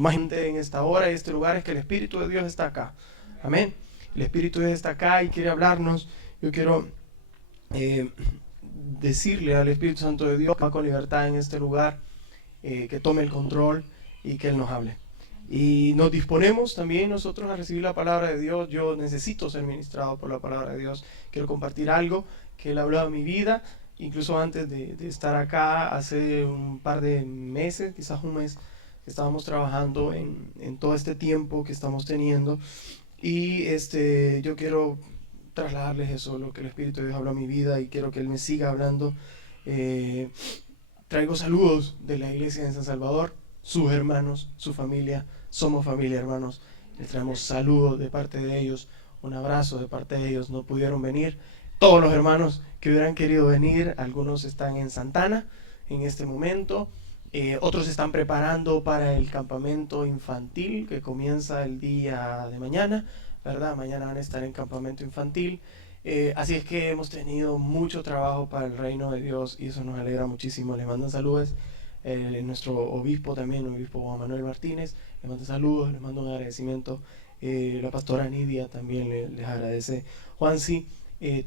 Lo más importante en esta hora y este lugar es que el Espíritu de Dios está acá. Amén. El Espíritu de Dios está acá y quiere hablarnos. Yo quiero decirle al Espíritu Santo de Dios que va con libertad en este lugar, que tome el control y que Él nos hable. Y nos disponemos también nosotros a recibir la palabra de Dios. Yo necesito ser ministrado por la palabra de Dios. Quiero compartir algo que Él ha hablado en mi vida, incluso antes de estar acá, hace un par de meses, quizás un mes, que estábamos trabajando en todo este tiempo que estamos teniendo. Y yo quiero trasladarles eso, lo que el Espíritu de Dios habló a mi vida, y quiero que Él me siga hablando. Traigo saludos de la iglesia en San Salvador, sus hermanos, su familia. Somos familia, hermanos. Les traemos saludos de parte de ellos, un abrazo de parte de ellos. No pudieron venir todos los hermanos que hubieran querido venir. Algunos están en Santana en este momento. Otros se están preparando para el campamento infantil que comienza el día de mañana, ¿verdad? Mañana van a estar en campamento infantil. Así es que hemos tenido mucho trabajo para el reino de Dios y eso nos alegra muchísimo. Les mando saludos. Nuestro obispo también, el obispo Juan Manuel Martínez, les mando saludos, les mando un agradecimiento. La pastora Nidia también les agradece. Juansi,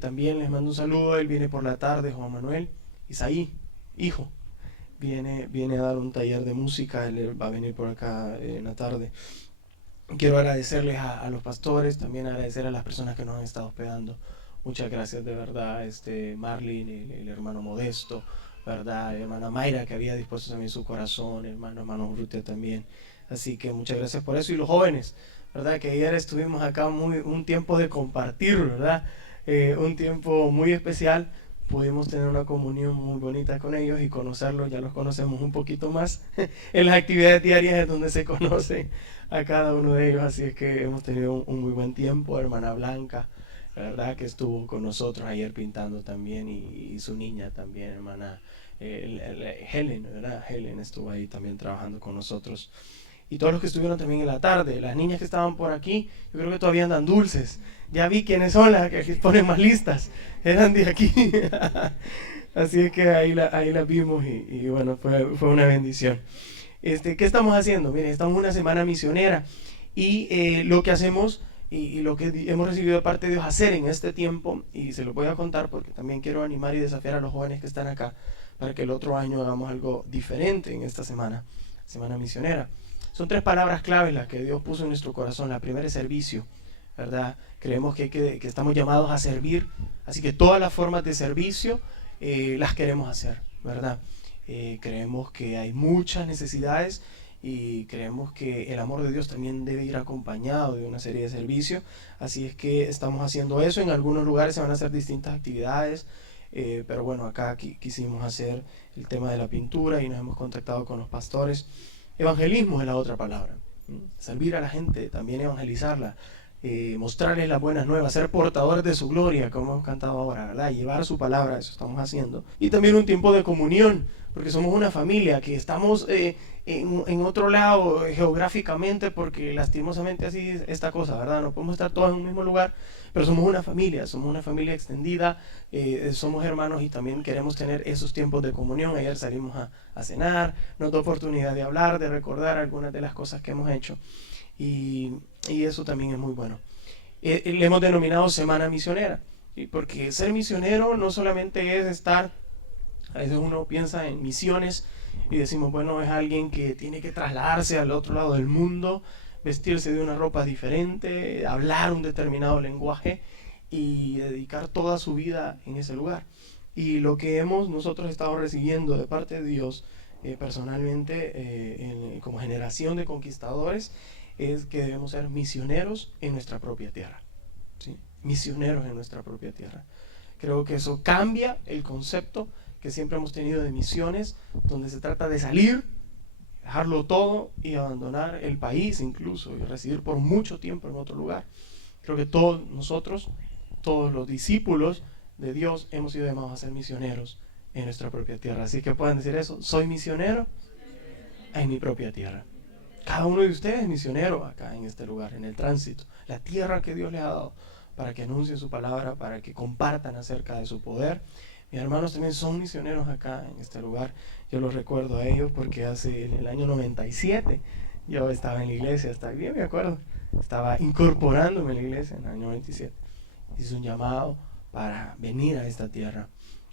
también les mando un saludo. Él viene por la tarde. Juan Manuel, Isaí, hijo, viene a dar un taller de música. Él va a venir por acá en la tarde. Quiero agradecerles a los pastores, también agradecer a las personas que nos han estado hospedando. Muchas gracias, de verdad. Marlin, el hermano Modesto, ¿verdad? Hermana Mayra, que había dispuesto también su corazón, hermano Brute también. Así que muchas gracias por eso. Y los jóvenes, ¿verdad? Que ayer estuvimos acá un tiempo de compartir, ¿verdad? Un tiempo muy especial. Pudimos tener una comunión muy bonita con ellos y conocerlos. Ya los conocemos un poquito más. En las actividades diarias es donde se conocen a cada uno de ellos. Así es que hemos tenido un muy buen tiempo. Hermana Blanca, la verdad, que estuvo con nosotros ayer pintando también, y su niña también, hermana Helen, ¿verdad? Helen estuvo ahí también trabajando con nosotros. Y todos los que estuvieron también en la tarde, las niñas que estaban por aquí, yo creo que todavía andan dulces. Ya vi quiénes son las que ponen más listas, eran de aquí. Así es que ahí las vimos y bueno, fue una bendición. ¿Qué estamos haciendo? Miren, estamos en una semana misionera y lo que hacemos y lo que hemos recibido de parte de Dios hacer en este tiempo, y se lo voy a contar porque también quiero animar y desafiar a los jóvenes que están acá para que el otro año hagamos algo diferente en esta semana misionera. Son 3 palabras claves las que Dios puso en nuestro corazón. La primera es servicio, ¿verdad? Creemos que estamos llamados a servir, así que todas las formas de servicio las queremos hacer, ¿verdad? Creemos que hay muchas necesidades y creemos que el amor de Dios también debe ir acompañado de una serie de servicios. Así es que estamos haciendo eso. En algunos lugares se van a hacer distintas actividades, pero bueno, acá quisimos hacer el tema de la pintura y nos hemos contactado con los pastores. Evangelismo es la otra palabra. Servir a la gente, también evangelizarla, mostrarles las buenas nuevas, ser portadores de su gloria, como hemos cantado ahora, ¿verdad? Llevar su palabra, eso estamos haciendo. Y también un tiempo de comunión, porque somos una familia que estamos en otro lado geográficamente, porque lastimosamente así es esta cosa, ¿verdad? No podemos estar todos en un mismo lugar, pero somos una familia extendida, somos hermanos y también queremos tener esos tiempos de comunión. Ayer salimos a cenar, nos dio oportunidad de hablar, de recordar algunas de las cosas que hemos hecho y eso también es muy bueno. Le hemos denominado Semana Misionera, porque ser misionero no solamente es estar, a veces uno piensa en misiones y decimos, bueno, es alguien que tiene que trasladarse al otro lado del mundo, vestirse de una ropa diferente, hablar un determinado lenguaje y dedicar toda su vida en ese lugar. Y lo que nosotros estado recibiendo de parte de Dios personalmente como generación de conquistadores es que debemos ser misioneros en nuestra propia tierra, ¿sí? Misioneros en nuestra propia tierra. Creo que eso cambia el concepto que siempre hemos tenido de misiones, donde se trata de salir, dejarlo todo y abandonar el país incluso, y residir por mucho tiempo en otro lugar. Creo que todos nosotros, todos los discípulos de Dios, hemos sido llamados a ser misioneros en nuestra propia tierra. Así que pueden decir eso: soy misionero en mi propia tierra. Cada uno de ustedes es misionero acá en este lugar, en el tránsito, la tierra que Dios les ha dado, para que anuncien su palabra, para que compartan acerca de su poder. Mis hermanos también son misioneros acá en este lugar. Yo los recuerdo a ellos porque en el año 97 yo estaba en la iglesia, hasta bien me acuerdo, estaba incorporándome en la iglesia en el año 97. Hice un llamado para venir a esta tierra.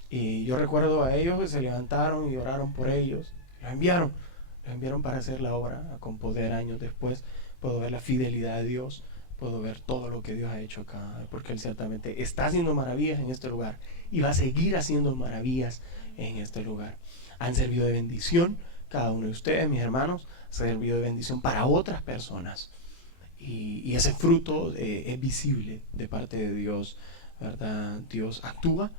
Y yo recuerdo a ellos que se levantaron y oraron por ellos. Los enviaron para hacer la obra con poder años después. Puedo ver la fidelidad de Dios, puedo ver todo lo que Dios ha hecho acá, porque Él ciertamente está haciendo maravillas en este lugar y va a seguir haciendo maravillas en este lugar. Han servido de bendición, cada uno de ustedes, mis hermanos, ha servido de bendición para otras personas. Y ese fruto es visible de parte de Dios, ¿verdad? Dios actúa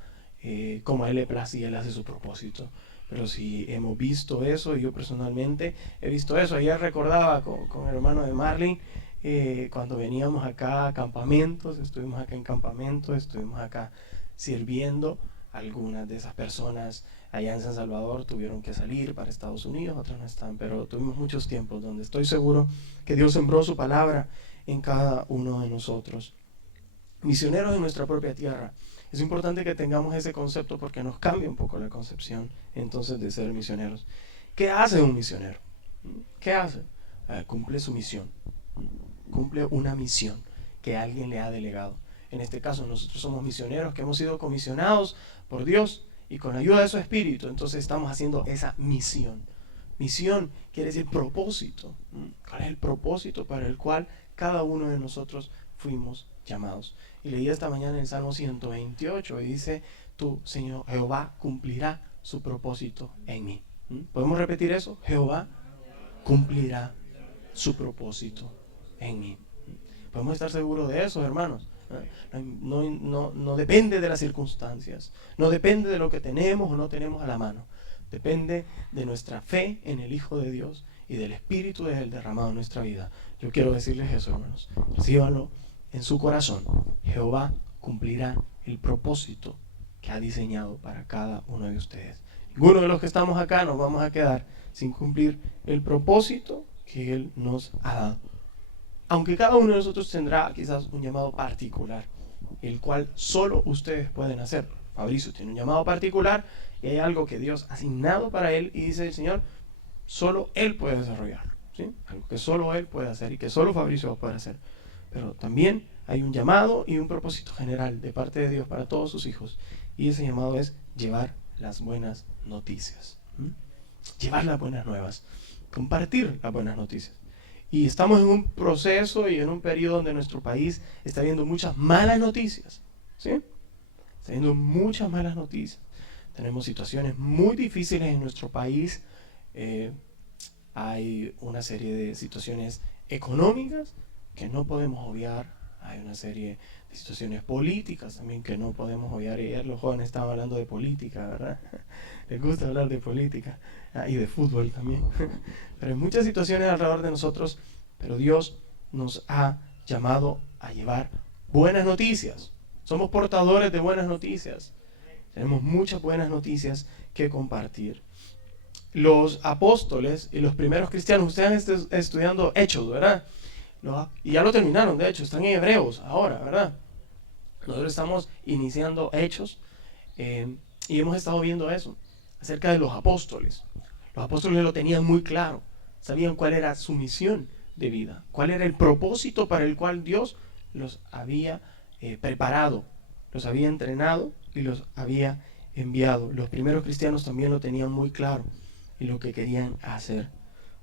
como a Él le place y Él hace su propósito. Pero si hemos visto eso, yo personalmente he visto eso. Ayer recordaba con el hermano de Marlene, cuando veníamos acá a campamentos, estuvimos acá en campamentos, estuvimos acá sirviendo. Algunas de esas personas allá en San Salvador tuvieron que salir para Estados Unidos, otras no están, pero tuvimos muchos tiempos donde estoy seguro que Dios sembró su palabra en cada uno de nosotros. Misioneros en nuestra propia tierra. Es importante que tengamos ese concepto porque nos cambia un poco la concepción entonces de ser misioneros. ¿Qué hace un misionero? ¿Qué hace? Cumple su misión. Cumple una misión que alguien le ha delegado. En este caso nosotros somos misioneros que hemos sido comisionados por Dios y con la ayuda de su Espíritu. Entonces estamos haciendo esa misión. Misión quiere decir propósito. ¿Cuál es el propósito para el cual cada uno de nosotros fuimos llamados? Y leí esta mañana en el Salmo 128 y dice: tú, Señor Jehová, cumplirá su propósito en mí. ¿Podemos repetir eso? Jehová cumplirá su propósito en mí. Podemos estar seguros de eso, hermanos. No depende de las circunstancias, no depende de lo que tenemos o no tenemos a la mano. Depende de nuestra fe en el Hijo de Dios y del Espíritu de Él derramado en nuestra vida. Yo quiero decirles eso, hermanos. Recíbanlo en su corazón. Jehová cumplirá el propósito que ha diseñado para cada uno de ustedes. Ninguno de los que estamos acá nos vamos a quedar sin cumplir el propósito que Él nos ha dado. Aunque cada uno de nosotros tendrá quizás un llamado particular, el cual solo ustedes pueden hacer. Fabricio tiene un llamado particular y hay algo que Dios ha asignado para él y dice el Señor, solo Él puede desarrollarlo, ¿sí? Algo que solo Él puede hacer y que solo Fabricio va a poder hacer. Pero también hay un llamado y un propósito general de parte de Dios para todos sus hijos. Y ese llamado es llevar las buenas noticias. Llevar las buenas nuevas. Compartir las buenas noticias. Y estamos en un proceso y en un periodo donde nuestro país está viendo muchas malas noticias. ¿Sí? Está viendo muchas malas noticias. Tenemos situaciones muy difíciles en nuestro país. Hay una serie de situaciones económicas que no podemos obviar. Hay una serie de situaciones políticas también que no podemos obviar. Ayer los jóvenes estaban hablando de política, ¿verdad? Les gusta hablar de política y de fútbol también. Pero hay muchas situaciones alrededor de nosotros, pero Dios nos ha llamado a llevar buenas noticias. Somos portadores de buenas noticias. Tenemos muchas buenas noticias que compartir. Los apóstoles y los primeros cristianos, ustedes están estudiando Hechos, ¿verdad? Y ya lo terminaron, de hecho, están en Hebreos ahora, ¿verdad? Nosotros estamos iniciando Hechos y hemos estado viendo eso, acerca de los apóstoles. Los apóstoles lo tenían muy claro, sabían cuál era su misión de vida, cuál era el propósito para el cual Dios los había preparado, los había entrenado y los había enviado. Los primeros cristianos también lo tenían muy claro y lo que querían hacer.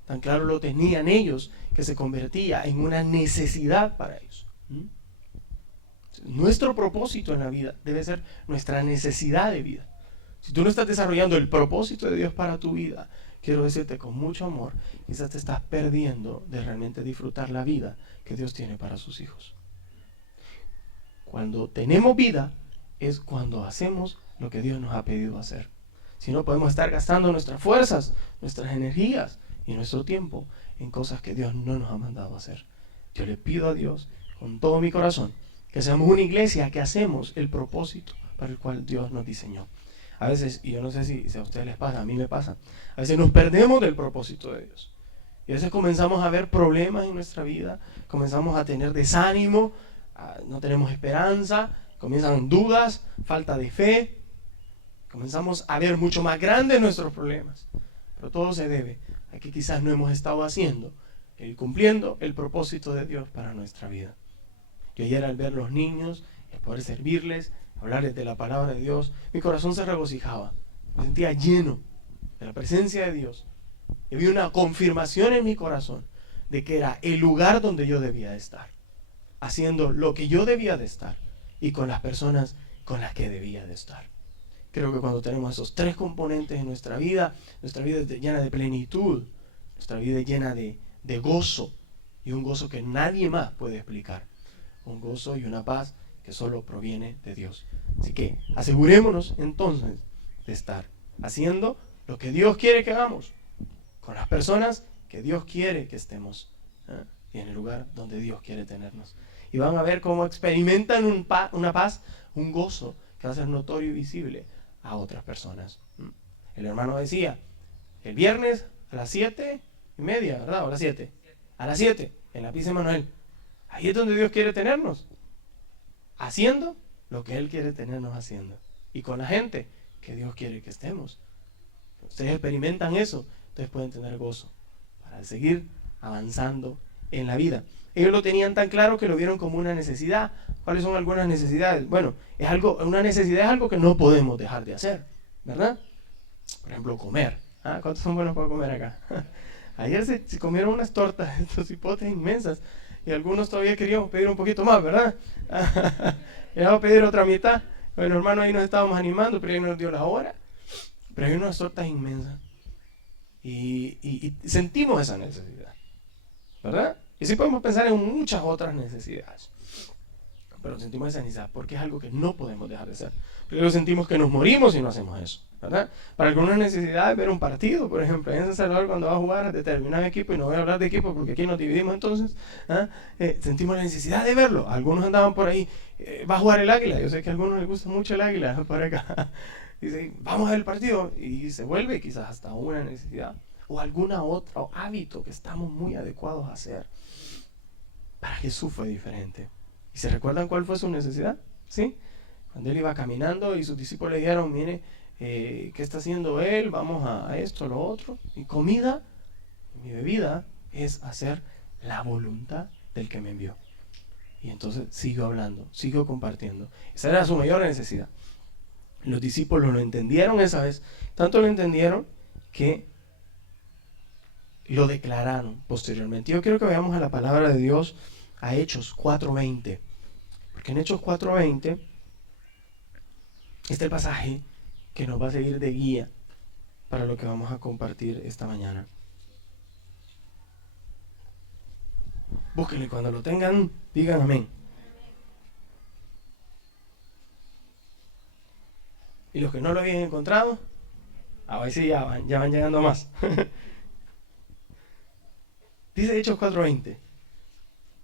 Tan claro lo tenían ellos que se convertía en una necesidad para ellos. Nuestro propósito en la vida debe ser nuestra necesidad de vida. Si tú no estás desarrollando el propósito de Dios para tu vida, quiero decirte con mucho amor, quizás te estás perdiendo de realmente disfrutar la vida que Dios tiene para sus hijos. Cuando tenemos vida es cuando hacemos lo que Dios nos ha pedido hacer. Si no, podemos estar gastando nuestras fuerzas, nuestras energías y nuestro tiempo en cosas que Dios no nos ha mandado hacer. Yo le pido a Dios con todo mi corazón que seamos una iglesia que hacemos el propósito para el cual Dios nos diseñó. A veces, y yo no sé si a ustedes les pasa, a mí me pasa, a veces nos perdemos del propósito de Dios. Y a veces comenzamos a ver problemas en nuestra vida, comenzamos a tener desánimo, no tenemos esperanza, comienzan dudas, falta de fe, comenzamos a ver mucho más grandes nuestros problemas. Pero todo se debe a que quizás no hemos estado haciendo el cumpliendo el propósito de Dios para nuestra vida. Yo ayer al ver los niños, el poder servirles, hablarles de la palabra de Dios, mi corazón se regocijaba, me sentía lleno de la presencia de Dios. Y había una confirmación en mi corazón de que era el lugar donde yo debía de estar, haciendo lo que yo debía de estar y con las personas con las que debía de estar. Creo que cuando tenemos esos tres componentes en nuestra vida es llena de plenitud, nuestra vida es llena de gozo, y un gozo que nadie más puede explicar, un gozo y una paz que solo proviene de Dios. Así que asegurémonos entonces de estar haciendo lo que Dios quiere que hagamos, con las personas que Dios quiere que estemos, y en el lugar donde Dios quiere tenernos. Y van a ver cómo experimentan una paz, un gozo que va a ser notorio y visible a otras personas. El hermano decía, el viernes a las 7:30, ¿verdad? O a las 7. A las 7, en la Pisa Emanuel. Ahí es donde Dios quiere tenernos, haciendo lo que Él quiere tenernos haciendo. Y con la gente que Dios quiere que estemos. Ustedes experimentan eso, ustedes pueden tener gozo para seguir avanzando en la vida. Ellos lo tenían tan claro que lo vieron como una necesidad. ¿Cuáles son algunas necesidades? Bueno, una necesidad es algo que no podemos dejar de hacer, ¿verdad? Por ejemplo, comer. ¿Cuántos son buenos para comer acá? Ayer se comieron unas tortas, estos hipotes inmensas, y algunos todavía queríamos pedir un poquito más, ¿verdad? Íbamos a pedir otra mitad. Bueno, hermano, ahí nos estábamos animando, pero ahí nos dio la hora. Pero hay unas tortas inmensas. Y sentimos esa necesidad, ¿verdad? Y sí podemos pensar en muchas otras necesidades, pero sentimos esa necesidad porque es algo que no podemos dejar de hacer. Primero sentimos que nos morimos si no hacemos eso, ¿verdad? Para algunas necesidades, ver un partido, por ejemplo, en San Salvador cuando va a jugar a determinado equipo, y no voy a hablar de equipo porque aquí nos dividimos entonces, sentimos la necesidad de verlo. Algunos andaban por ahí, va a jugar el Águila, yo sé que a algunos les gusta mucho el Águila, por acá. Dice, vamos a ver el partido, y se vuelve quizás hasta una necesidad, o alguna otra, o hábito que estamos muy adecuados a hacer. Para Jesús fue diferente. ¿Y se recuerdan cuál fue su necesidad? ¿Sí? Cuando él iba caminando y sus discípulos le dijeron, mire, ¿qué está haciendo él? Vamos a esto, a lo otro. Mi comida, mi bebida es hacer la voluntad del que me envió. Y entonces siguió hablando, siguió compartiendo. Esa era su mayor necesidad. Los discípulos lo entendieron esa vez. Tanto lo entendieron que lo declararon posteriormente. Yo quiero que veamos a la palabra de Dios, a Hechos 4:20. Porque en Hechos 4:20 está el pasaje que nos va a servir de guía para lo que vamos a compartir esta mañana. Búsquenle, cuando lo tengan, digan amén. Y los que no lo habían encontrado, a ver si ya van llegando más. Dice Hechos 4:20,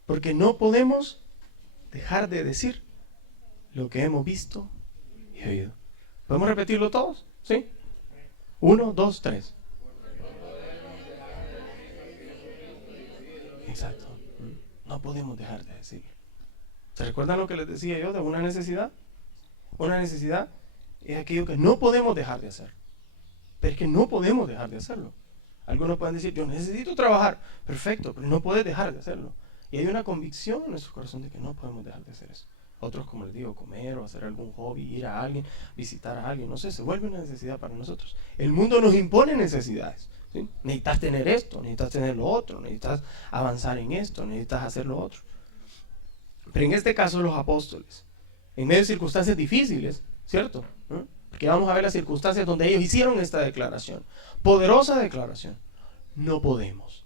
porque no podemos dejar de decir lo que hemos visto y oído. ¿Podemos repetirlo todos? ¿Sí? 1, 2, 3. Exacto. No podemos dejar de decirlo. ¿Se recuerdan lo que les decía yo de una necesidad? Una necesidad es aquello que no podemos dejar de hacer. Pero es que no podemos dejar de hacerlo. Algunos pueden decir, yo necesito trabajar. Perfecto, pero no puedes dejar de hacerlo. Y hay una convicción en nuestro corazón de que no podemos dejar de hacer eso. Otros, como les digo, comer o hacer algún hobby, ir a alguien, visitar a alguien, no sé, se vuelve una necesidad para nosotros. El mundo nos impone necesidades, ¿sí? Necesitas tener esto, necesitas tener lo otro, necesitas avanzar en esto, necesitas hacer lo otro. Pero en este caso los apóstoles, en medio de circunstancias difíciles, ¿cierto? Porque vamos a ver las circunstancias donde ellos hicieron esta declaración, poderosa declaración. No podemos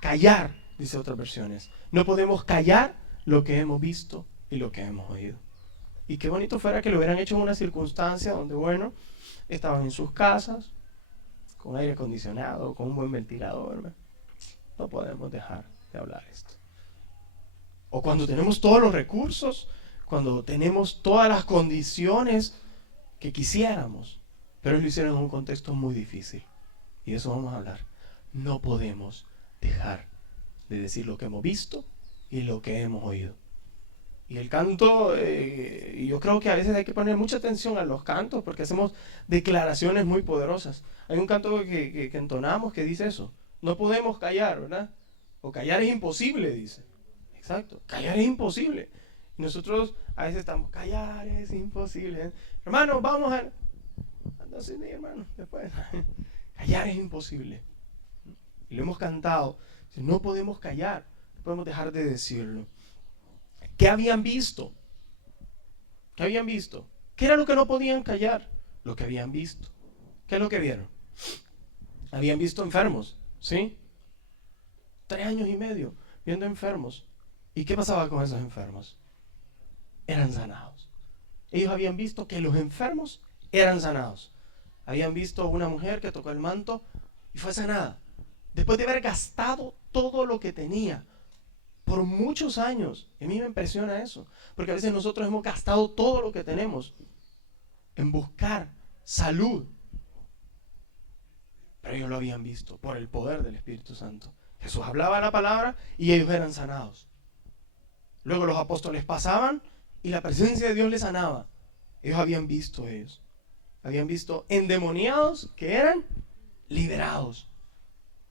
callar, dice otras versiones. No podemos callar lo que hemos visto y lo que hemos oído. Y qué bonito fuera que lo hubieran hecho en una circunstancia donde, bueno, estaban en sus casas, con aire acondicionado, con un buen ventilador, ¿verdad? No podemos dejar de hablar esto. O cuando tenemos todos los recursos, cuando tenemos todas las condiciones que quisiéramos, pero lo hicieron en un contexto muy difícil. Y de eso vamos a hablar. No podemos dejar de decir lo que hemos visto y lo que hemos oído. Y el canto, y yo creo que a veces hay que poner mucha atención a los cantos porque hacemos declaraciones muy poderosas. Hay un canto que entonamos que dice eso. No podemos callar, ¿verdad? O callar es imposible, dice. Exacto, callar es imposible. Y nosotros a veces estamos, callar es imposible. Hermano, vamos a... Entonces, hermano, después. Callar es imposible. Y lo hemos cantado. No podemos callar, no podemos dejar de decirlo. ¿Qué habían visto? ¿Qué habían visto? ¿Qué era lo que no podían callar? Lo que habían visto. ¿Qué es lo que vieron? Habían visto enfermos, ¿sí? 3 años y medio viendo enfermos. ¿Y qué pasaba con esos enfermos? Eran sanados. Ellos habían visto que los enfermos eran sanados. Habían visto una mujer que tocó el manto y fue sanada. Después de haber gastado todo lo que tenía por muchos años. Y a mí me impresiona eso. Porque a veces nosotros hemos gastado todo lo que tenemos en buscar salud. Pero ellos lo habían visto por el poder del Espíritu Santo. Jesús hablaba la palabra y ellos eran sanados. Luego los apóstoles pasaban y la presencia de Dios les sanaba. Ellos habían visto ellos. Habían visto endemoniados que eran liberados.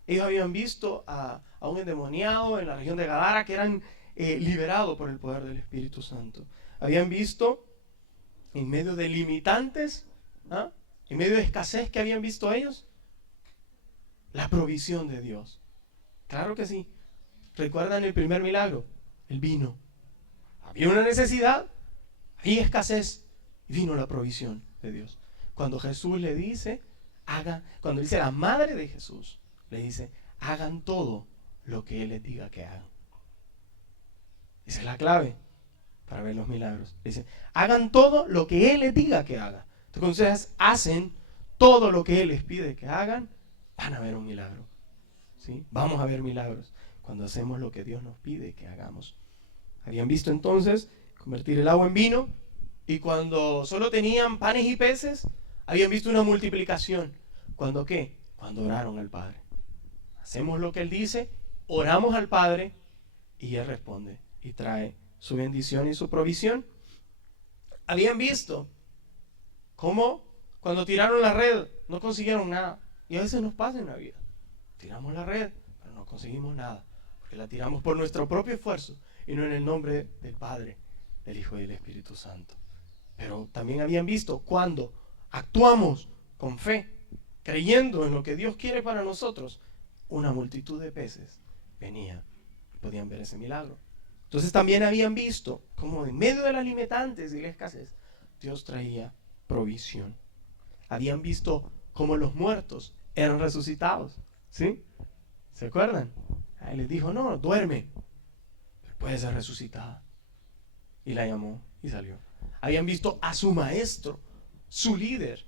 Ellos habían visto a un endemoniado en la región de Gadara que eran liberados por el poder del Espíritu Santo. Habían visto en medio de limitantes, en medio de escasez que habían visto ellos, la provisión de Dios. Claro que sí. ¿Recuerdan el primer milagro? El vino. Había una necesidad, había escasez, y vino la provisión de Dios. Cuando Jesús le dice, cuando dice la madre de Jesús, le dice, hagan todo lo que Él les diga que hagan. Esa es la clave para ver los milagros. Dice, hagan todo lo que Él les diga que hagan. Entonces hacen todo lo que Él les pide que hagan, van a ver un milagro. ¿Sí? Vamos a ver milagros cuando hacemos lo que Dios nos pide que hagamos. Habían visto entonces convertir el agua en vino, y cuando solo tenían panes y peces, habían visto una multiplicación. ¿Cuándo qué? Cuando oraron al Padre. Hacemos lo que Él dice, oramos al Padre y Él responde y trae su bendición y su provisión. Habían visto cómo cuando tiraron la red no consiguieron nada. Y a veces nos pasa en la vida. Tiramos la red, pero no conseguimos nada, porque la tiramos por nuestro propio esfuerzo y no en el nombre del Padre, del Hijo y del Espíritu Santo. Pero también habían visto cuando actuamos con fe, creyendo en lo que Dios quiere para nosotros, una multitud de peces venía y podían ver ese milagro. Entonces también habían visto cómo en medio de las limitantes y la escasez, Dios traía provisión. Habían visto cómo los muertos eran resucitados. ¿Sí? ¿Se acuerdan? Él les dijo, no, duerme, pero puede ser resucitada. Y la llamó y salió. Habían visto a su maestro, su líder.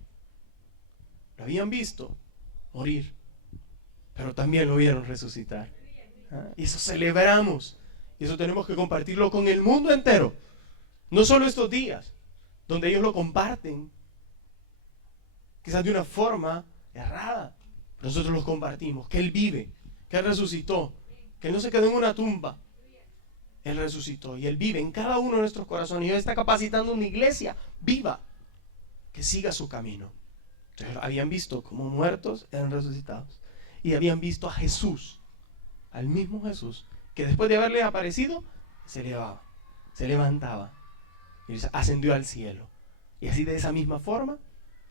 Lo habían visto morir, pero también lo vieron resucitar. Y eso celebramos. Y eso tenemos que compartirlo con el mundo entero. No solo estos días, donde ellos lo comparten, quizás de una forma errada. Nosotros los compartimos, que Él vive, que Él resucitó, que Él no se quedó en una tumba. Él resucitó y Él vive en cada uno de nuestros corazones. Y Él está capacitando una iglesia viva que siga su camino. Entonces, habían visto como muertos eran resucitados. Y habían visto a Jesús, al mismo Jesús, que después de haberle aparecido, se elevaba, se levantaba y ascendió al cielo. Y así de esa misma forma,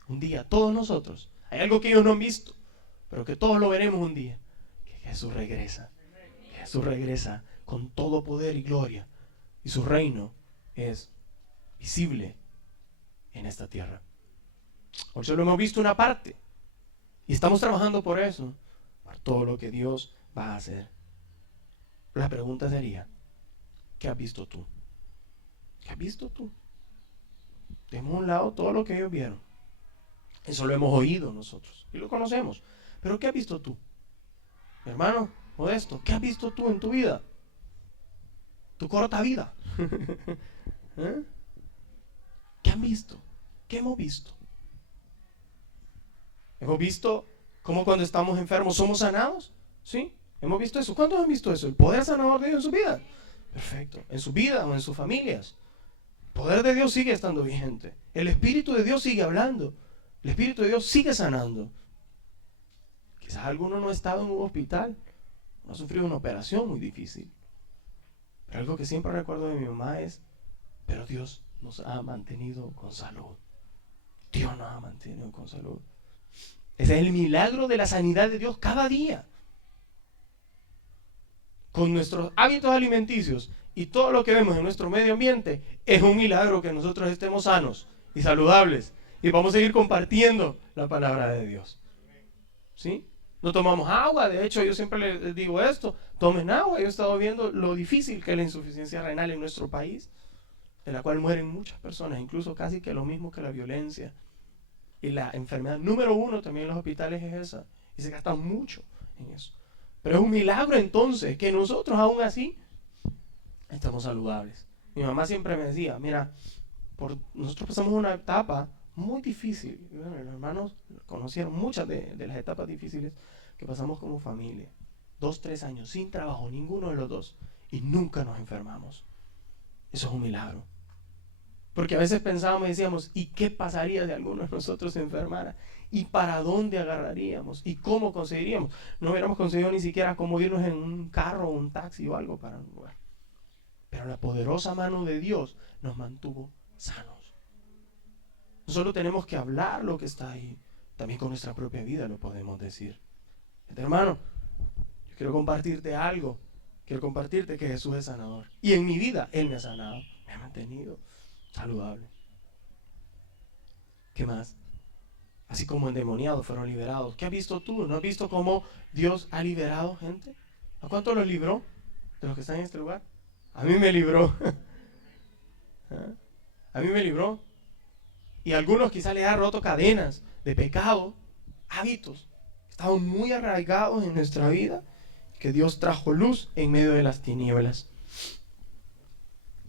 un día todos nosotros, hay algo que ellos no han visto, pero que todos lo veremos un día, que Jesús regresa. Que Jesús regresa con todo poder y gloria. Y su reino es visible en esta tierra. Hoy solo hemos visto una parte. Y estamos trabajando por eso, por todo lo que Dios va a hacer. La pregunta sería, ¿qué has visto tú? ¿Qué has visto tú? Dejemos a un lado todo lo que ellos vieron. Eso lo hemos oído nosotros y lo conocemos. Pero ¿qué has visto tú? Mi hermano Modesto, ¿qué has visto tú en tu vida? Tu corta vida. ¿Eh? ¿Qué han visto? ¿Qué hemos visto? ¿Hemos visto cómo cuando estamos enfermos somos sanados? ¿Sí? ¿Hemos visto eso? ¿Cuántos han visto eso? El poder sanador de Dios en su vida. Perfecto. En su vida o en sus familias. El poder de Dios sigue estando vigente. El Espíritu de Dios sigue hablando. El Espíritu de Dios sigue sanando. Quizás alguno no ha estado en un hospital, no ha sufrido una operación muy difícil. Pero algo que siempre recuerdo de mi mamá es, pero Dios nos ha mantenido con salud. Dios nos ha mantenido con salud. Ese es el milagro de la sanidad de Dios cada día. Con nuestros hábitos alimenticios y todo lo que vemos en nuestro medio ambiente, es un milagro que nosotros estemos sanos y saludables y vamos a seguir compartiendo la palabra de Dios. ¿Sí? No tomamos agua, de hecho yo siempre les digo esto, tomen agua. Yo he estado viendo lo difícil que es la insuficiencia renal en nuestro país, de la cual mueren muchas personas, incluso casi que lo mismo que la violencia. Y la enfermedad número 1 también en los hospitales es esa, y se gasta mucho en eso. Pero es un milagro entonces que nosotros aún así estamos saludables. Mi mamá siempre me decía, mira, nosotros pasamos una etapa muy difícil. Bueno, los hermanos conocieron muchas de las etapas difíciles que pasamos como familia. 2, 3 años sin trabajo, ninguno de los dos, y nunca nos enfermamos. Eso es un milagro. Porque a veces pensábamos y decíamos, ¿y qué pasaría si alguno de nosotros se enfermara? ¿Y para dónde agarraríamos? ¿Y cómo conseguiríamos? No hubiéramos conseguido ni siquiera cómo irnos en un carro o un taxi o algo para un lugar. Pero la poderosa mano de Dios nos mantuvo sanos. Nosotros tenemos que hablar lo que está ahí. También con nuestra propia vida lo podemos decir. Hermano, yo quiero compartirte algo. Quiero compartirte que Jesús es sanador. Y en mi vida Él me ha sanado. Me ha mantenido saludable. ¿Qué más? Así como endemoniados fueron liberados. ¿Qué has visto tú? ¿No has visto cómo Dios ha liberado gente? ¿A cuánto los libró de los que están en este lugar? A mí me libró. A mí me libró. Y a algunos quizás les ha roto cadenas de pecado, hábitos que estaban muy arraigados en nuestra vida, que Dios trajo luz en medio de las tinieblas.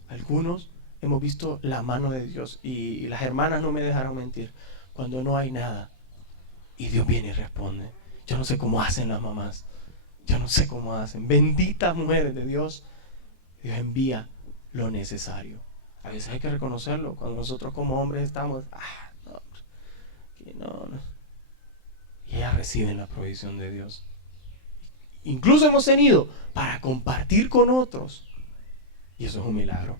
Algunos hemos visto la mano de Dios, y las hermanas no me dejaron mentir, cuando no hay nada y Dios viene y responde. Yo no sé cómo hacen las mamás, yo no sé cómo hacen. Benditas mujeres de Dios, Dios envía lo necesario. A veces hay que reconocerlo, cuando nosotros como hombres estamos, no. Y ellas reciben la provisión de Dios. Incluso hemos tenido para compartir con otros, y eso es un milagro.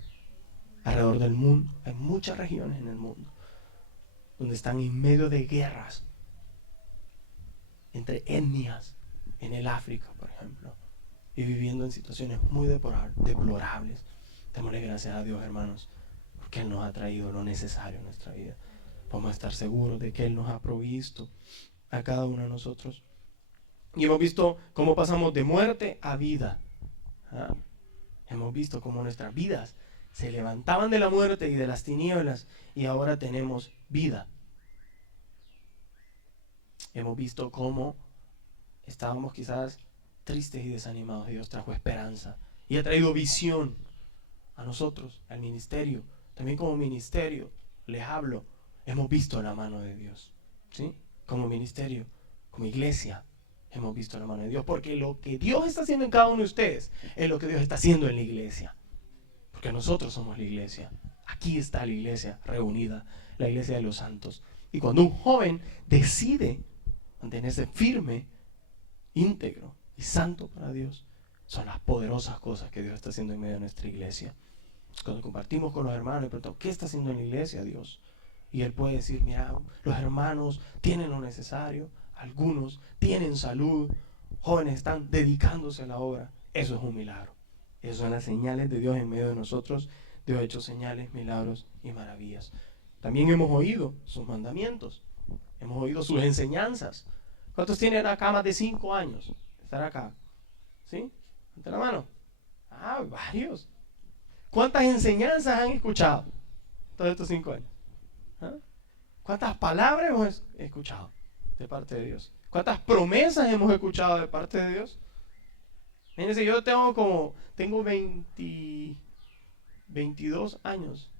Alrededor del mundo, hay muchas regiones en el mundo donde están en medio de guerras entre etnias, en el África, por ejemplo, y viviendo en situaciones muy deplorables. Démosle gracias a Dios, hermanos, porque Él nos ha traído lo necesario en nuestra vida. Podemos estar seguros de que Él nos ha provisto a cada uno de nosotros. Y hemos visto cómo pasamos de muerte a vida. Hemos visto cómo nuestras vidas se levantaban de la muerte y de las tinieblas, y ahora tenemos vida. Hemos visto cómo estábamos quizás tristes y desanimados, y Dios trajo esperanza y ha traído visión a nosotros, al ministerio. También como ministerio, les hablo, hemos visto la mano de Dios, ¿sí? Como ministerio, como iglesia, hemos visto la mano de Dios, porque lo que Dios está haciendo en cada uno de ustedes es lo que Dios está haciendo en la iglesia. Porque nosotros somos la iglesia. Aquí está la iglesia reunida, la iglesia de los santos. Y cuando un joven decide mantenerse firme, íntegro y santo para Dios, son las poderosas cosas que Dios está haciendo en medio de nuestra iglesia. Cuando compartimos con los hermanos y preguntamos, ¿qué está haciendo en la iglesia Dios? Y Él puede decir, mira, los hermanos tienen lo necesario, algunos tienen salud, jóvenes están dedicándose a la obra. Eso es un milagro. Esas son las señales de Dios en medio de nosotros. Dios ha hecho señales, milagros y maravillas. También hemos oído sus mandamientos. Hemos oído sus enseñanzas. ¿Cuántos tienen acá más de 5 años de estar acá? ¿Sí? Ante la mano. Varios. ¿Cuántas enseñanzas han escuchado todos estos 5 años? ¿Cuántas palabras hemos escuchado de parte de Dios? ¿Cuántas promesas hemos escuchado de parte de Dios? Fíjense, yo tengo 22 años.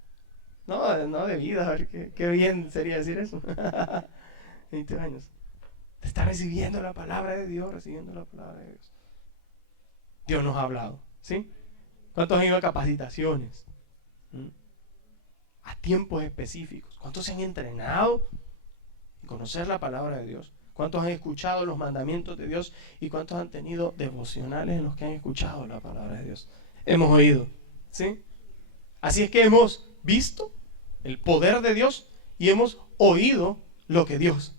No de vida, a ver qué bien sería decir eso. 20 años. Está recibiendo la palabra de Dios, recibiendo la palabra de Dios. Dios nos ha hablado, ¿sí? ¿Cuántos han ido a capacitaciones? ¿Mm? A tiempos específicos. ¿Cuántos se han entrenado en conocer la palabra de Dios? ¿Cuántos han escuchado los mandamientos de Dios? ¿Y cuántos han tenido devocionales en los que han escuchado la palabra de Dios? Hemos oído, ¿sí? Así es que hemos visto el poder de Dios y hemos oído lo que Dios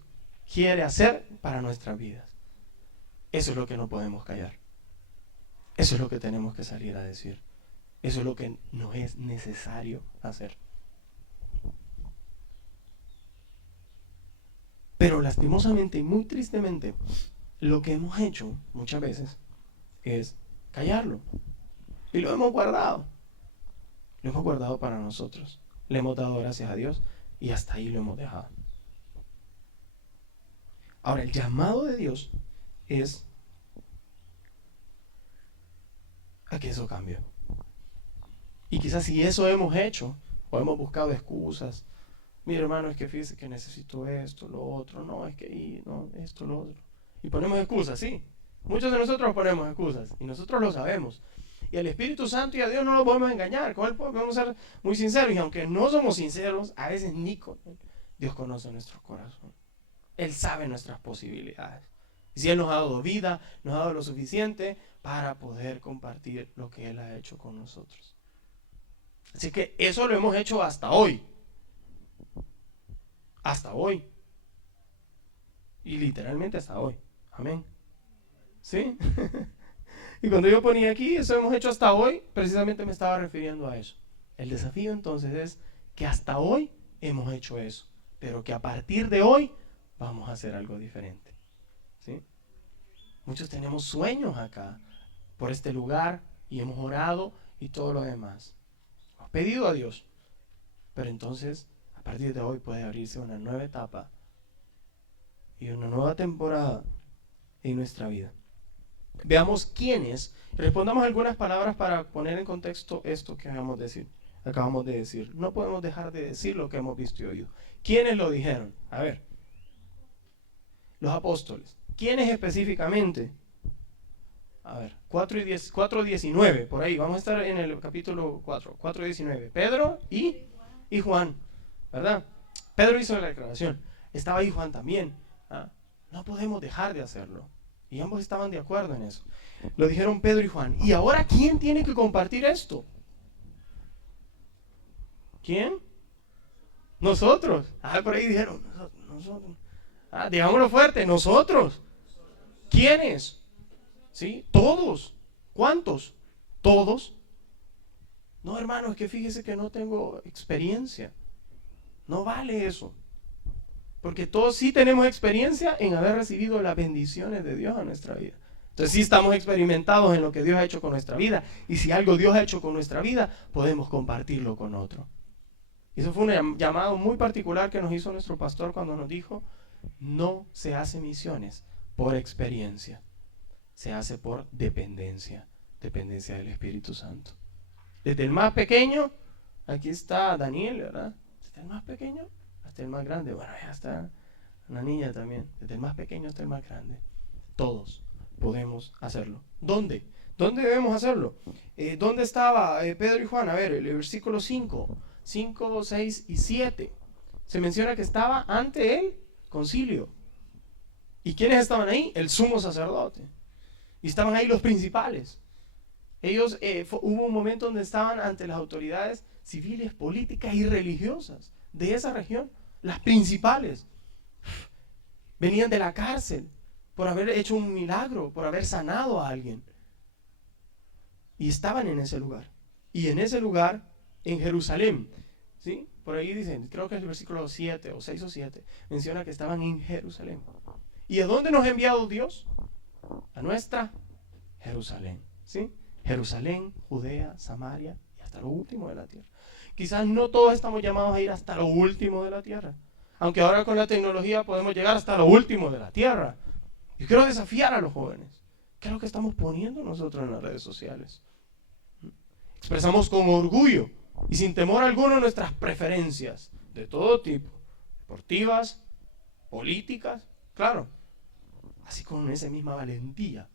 quiere hacer para nuestras vidas. Eso es lo que no podemos callar. Eso es lo que tenemos que salir a decir. Eso es lo que nos es necesario hacer. Pero lastimosamente y muy tristemente, lo que hemos hecho muchas veces es callarlo. Y lo hemos guardado. Lo hemos guardado para nosotros. Le hemos dado gracias a Dios y hasta ahí lo hemos dejado. Ahora, el llamado de Dios es a que eso cambie. Y quizás si eso hemos hecho, o hemos buscado excusas, mire hermano, es que fíjese que necesito esto, lo otro, no, es que no, esto, lo otro. Y ponemos excusas, sí. Muchos de nosotros ponemos excusas y nosotros lo sabemos. Y al Espíritu Santo y a Dios no lo podemos engañar, con él podemos ser muy sinceros. Y aunque no somos sinceros, a veces ni con él, Dios conoce nuestro corazón. Él sabe nuestras posibilidades. Y si Él nos ha dado vida, nos ha dado lo suficiente para poder compartir lo que Él ha hecho con nosotros. Así que eso lo hemos hecho hasta hoy. Hasta hoy. Y literalmente hasta hoy. Amén. ¿Sí? Y cuando yo ponía aquí, eso hemos hecho hasta hoy, precisamente me estaba refiriendo a eso. El desafío entonces es que hasta hoy hemos hecho eso, pero que a partir de hoy vamos a hacer algo diferente. ¿Sí? Muchos tenemos sueños acá, por este lugar, y hemos orado y todo lo demás. Hemos pedido a Dios, pero entonces a partir de hoy puede abrirse una nueva etapa y una nueva temporada en nuestra vida. Veamos quiénes, respondamos algunas palabras para poner en contexto esto que acabamos de decir. No podemos dejar de decir lo que hemos visto y oído. ¿Quiénes lo dijeron? A ver, los apóstoles. ¿Quiénes específicamente? A ver, 4:19, por ahí, vamos a estar en el capítulo 4:19. Pedro y Juan, ¿verdad? Pedro hizo la declaración, estaba ahí Juan también. ¿Ah? No podemos dejar de hacerlo. Y ambos estaban de acuerdo en eso. Lo dijeron Pedro y Juan. ¿Y ahora quién tiene que compartir esto? ¿Quién? Nosotros. Ah, por ahí dijeron, nosotros. Ah, digámoslo fuerte, nosotros. ¿Quiénes? ¿Sí? Todos. ¿Cuántos? Todos. No, hermano, es que fíjese que no tengo experiencia. No vale eso. Porque todos sí tenemos experiencia en haber recibido las bendiciones de Dios a nuestra vida. Entonces sí estamos experimentados en lo que Dios ha hecho con nuestra vida. Y si algo Dios ha hecho con nuestra vida, podemos compartirlo con otro. Y eso fue un llamado muy particular que nos hizo nuestro pastor cuando nos dijo, no se hace misiones por experiencia. Se hace por dependencia. Dependencia del Espíritu Santo. Desde el más pequeño, aquí está Daniel, ¿verdad? Desde el más pequeño hasta el más grande. Bueno, ya está una niña también. Desde el más pequeño hasta el más grande. Todos podemos hacerlo. ¿Dónde? ¿Dónde debemos hacerlo? ¿Dónde estaba Pedro y Juan? A ver, el versículo 5, 6 y 7. Se menciona que estaba ante el concilio. ¿Y quiénes estaban ahí? El sumo sacerdote. Y estaban ahí los principales. Ellos, hubo un momento donde estaban ante las autoridades civiles, políticas y religiosas de esa región, las principales. Venían de la cárcel por haber hecho un milagro, por haber sanado a alguien. Y estaban en ese lugar. Y en ese lugar, en Jerusalén, ¿sí? Por ahí dicen, creo que es el versículo 7 o 6 o 7, menciona que estaban en Jerusalén. ¿Y a dónde nos ha enviado Dios? A nuestra Jerusalén, ¿sí? Jerusalén, Judea, Samaria y hasta lo último de la tierra. Quizás no todos estamos llamados a ir hasta lo último de la tierra. Aunque ahora con la tecnología podemos llegar hasta lo último de la tierra. Yo quiero desafiar a los jóvenes. ¿Qué es lo que estamos poniendo nosotros en las redes sociales? Expresamos con orgullo y sin temor alguno nuestras preferencias de todo tipo. Deportivas, políticas, claro. Así con esa misma valentía,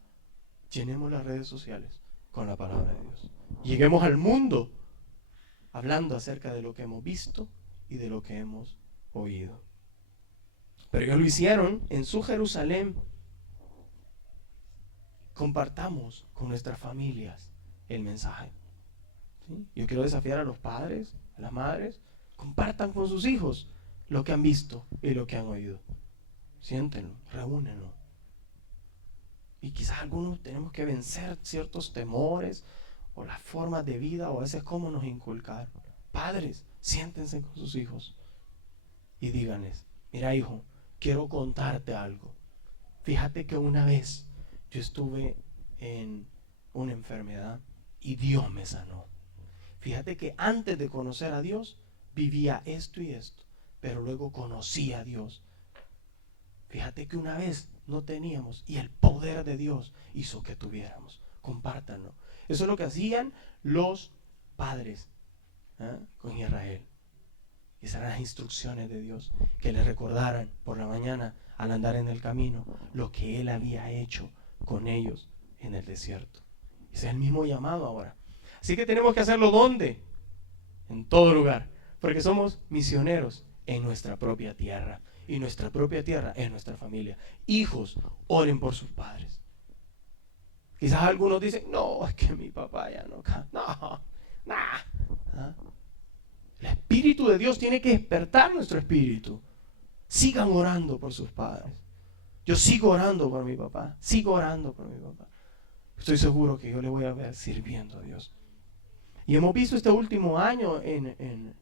llenemos las redes sociales con la palabra de Dios. Lleguemos al mundo hablando acerca de lo que hemos visto y de lo que hemos oído. Pero ellos lo hicieron en su Jerusalén. Compartamos con nuestras familias el mensaje. ¿Sí? Yo quiero desafiar a los padres, a las madres, compartan con sus hijos lo que han visto y lo que han oído. Siéntenlo, reúnenlo. Y quizás algunos tenemos que vencer ciertos temores o las formas de vida o a veces cómo nos inculcar. Padres, siéntense con sus hijos y díganles: mira, hijo, quiero contarte algo. Fíjate que una vez yo estuve en una enfermedad y Dios me sanó. Fíjate que antes de conocer a Dios vivía esto y esto, pero luego conocí a Dios. Fíjate que una vez no teníamos y el poder de Dios hizo que tuviéramos. Compártanlo. Eso es lo que hacían los padres con Israel. Y esas eran las instrucciones de Dios, que les recordaran por la mañana al andar en el camino lo que Él había hecho con ellos en el desierto. Ese es el mismo llamado ahora. Así que tenemos que hacerlo ¿dónde? En todo lugar, porque somos misioneros en nuestra propia tierra. Y nuestra propia tierra es nuestra familia. Hijos, oren por sus padres. Quizás algunos dicen: no, es que mi papá ya no. No, nah. El Espíritu de Dios tiene que despertar nuestro espíritu. Sigan orando por sus padres. Yo sigo orando por mi papá. Sigo orando por mi papá. Estoy seguro que yo le voy a ver sirviendo a Dios. Y hemos visto este último año en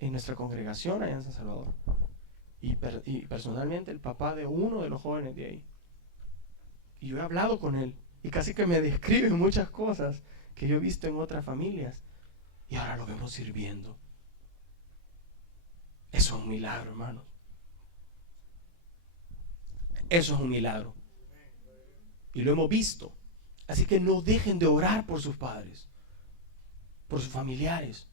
nuestra congregación allá en San Salvador. Y personalmente el papá de uno de los jóvenes de ahí. Y yo he hablado con él. Y casi que me describe muchas cosas que yo he visto en otras familias. Y ahora lo vemos sirviendo. Eso es un milagro, hermanos. Eso es un milagro. Y lo hemos visto. Así que no dejen de orar por sus padres, por sus familiares.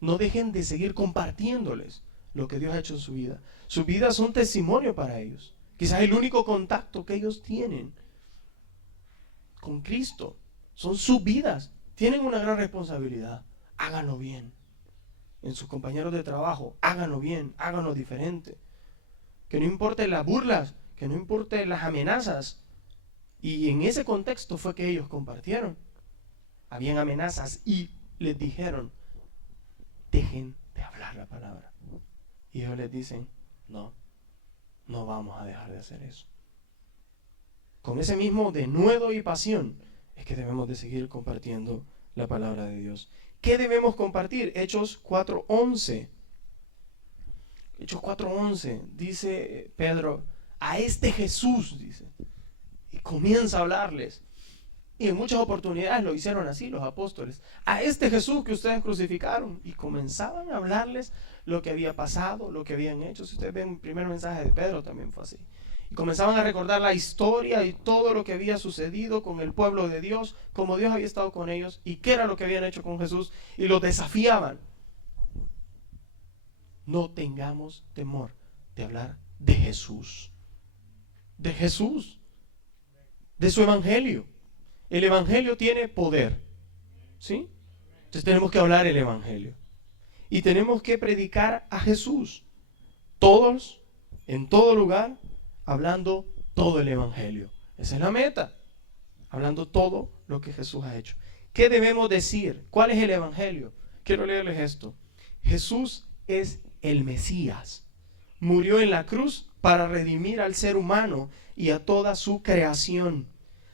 No dejen de seguir compartiéndoles lo que Dios ha hecho en su vida. Sus vidas son testimonio para ellos. Quizás el único contacto que ellos tienen con Cristo son sus vidas. Tienen una gran responsabilidad. Háganlo bien. En sus compañeros de trabajo, háganlo bien, háganlo diferente. Que no importen las burlas, que no importen las amenazas. Y en ese contexto fue que ellos compartieron. Habían amenazas y les dijeron: dejen de hablar la palabra. Y ellos les dicen: no vamos a dejar de hacer eso. Con ese mismo denuedo y pasión es que debemos de seguir compartiendo la palabra de Dios. ¿Qué debemos compartir? Hechos 4:11. Hechos 4:11 dice Pedro: a este Jesús, dice, y comienza a hablarles. Y en muchas oportunidades lo hicieron así los apóstoles: a este Jesús que ustedes crucificaron. Y comenzaban a hablarles lo que había pasado, lo que habían hecho. Si ustedes ven el primer mensaje de Pedro, también fue así. Y comenzaban a recordar la historia y todo lo que había sucedido con el pueblo de Dios, cómo Dios había estado con ellos y qué era lo que habían hecho con Jesús. Y los desafiaban. No tengamos temor de hablar de Jesús. De Jesús. De su evangelio. El evangelio tiene poder. ¿Sí? Entonces tenemos que hablar el evangelio. Y tenemos que predicar a Jesús. Todos, en todo lugar, hablando todo el evangelio. Esa es la meta. Hablando todo lo que Jesús ha hecho. ¿Qué debemos decir? ¿Cuál es el evangelio? Quiero leerles esto. Jesús es el Mesías. Murió en la cruz para redimir al ser humano y a toda su creación.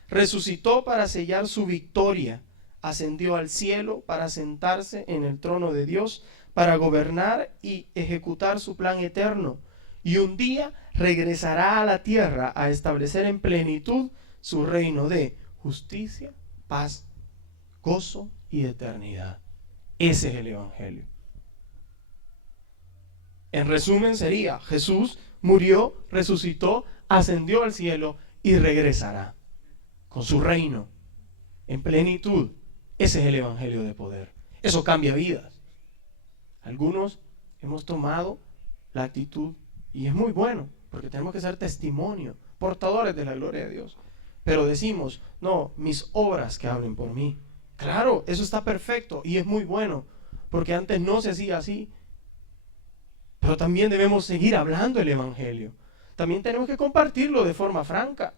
Resucitó para sellar su victoria. Ascendió al cielo para sentarse en el trono de Dios, para gobernar y ejecutar su plan eterno. Y un día regresará a la tierra a establecer en plenitud su reino de justicia, paz, gozo y eternidad. Ese es el evangelio. En resumen sería: Jesús murió, resucitó, ascendió al cielo y regresará con su reino en plenitud. Ese es el evangelio de poder. Eso cambia vidas. Algunos hemos tomado la actitud, y es muy bueno, porque tenemos que ser testimonio, portadores de la gloria de Dios. Pero decimos: no, mis obras que hablen por mí. Claro, eso está perfecto y es muy bueno, porque antes no se hacía así. Pero también debemos seguir hablando el Evangelio. También tenemos que compartirlo de forma franca.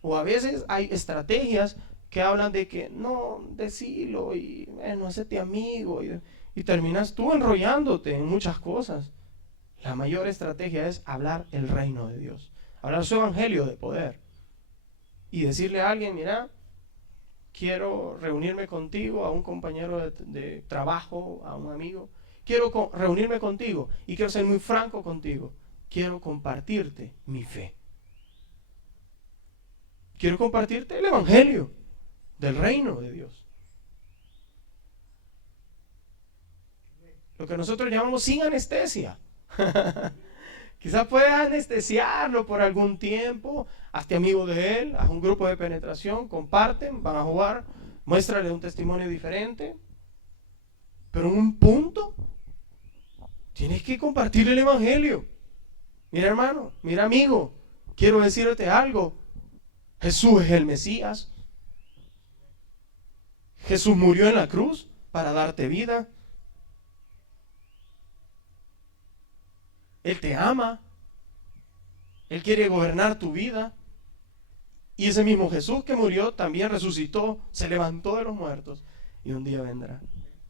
O a veces hay estrategias que hablan de que no, decilo y bueno, hacete amigo y terminas tú enrollándote en muchas cosas. La mayor estrategia es hablar el reino de Dios, hablar su evangelio de poder y decirle a alguien, mira, quiero reunirme contigo, a un compañero de trabajo, a un amigo, quiero reunirme contigo y quiero ser muy franco contigo, quiero compartirte mi fe. Quiero compartirte el evangelio del reino de Dios. Lo que nosotros llamamos sin anestesia. Quizás puedas anestesiarlo por algún tiempo, hazte amigo de él, haz un grupo de penetración, comparten, van a jugar, muéstrale un testimonio diferente. Pero en un punto, tienes que compartir el evangelio. Mira hermano, mira amigo, quiero decirte algo. Jesús es el Mesías. Jesús murió en la cruz para darte vida. Él te ama. Él quiere gobernar tu vida. Y ese mismo Jesús que murió también resucitó, se levantó de los muertos y un día vendrá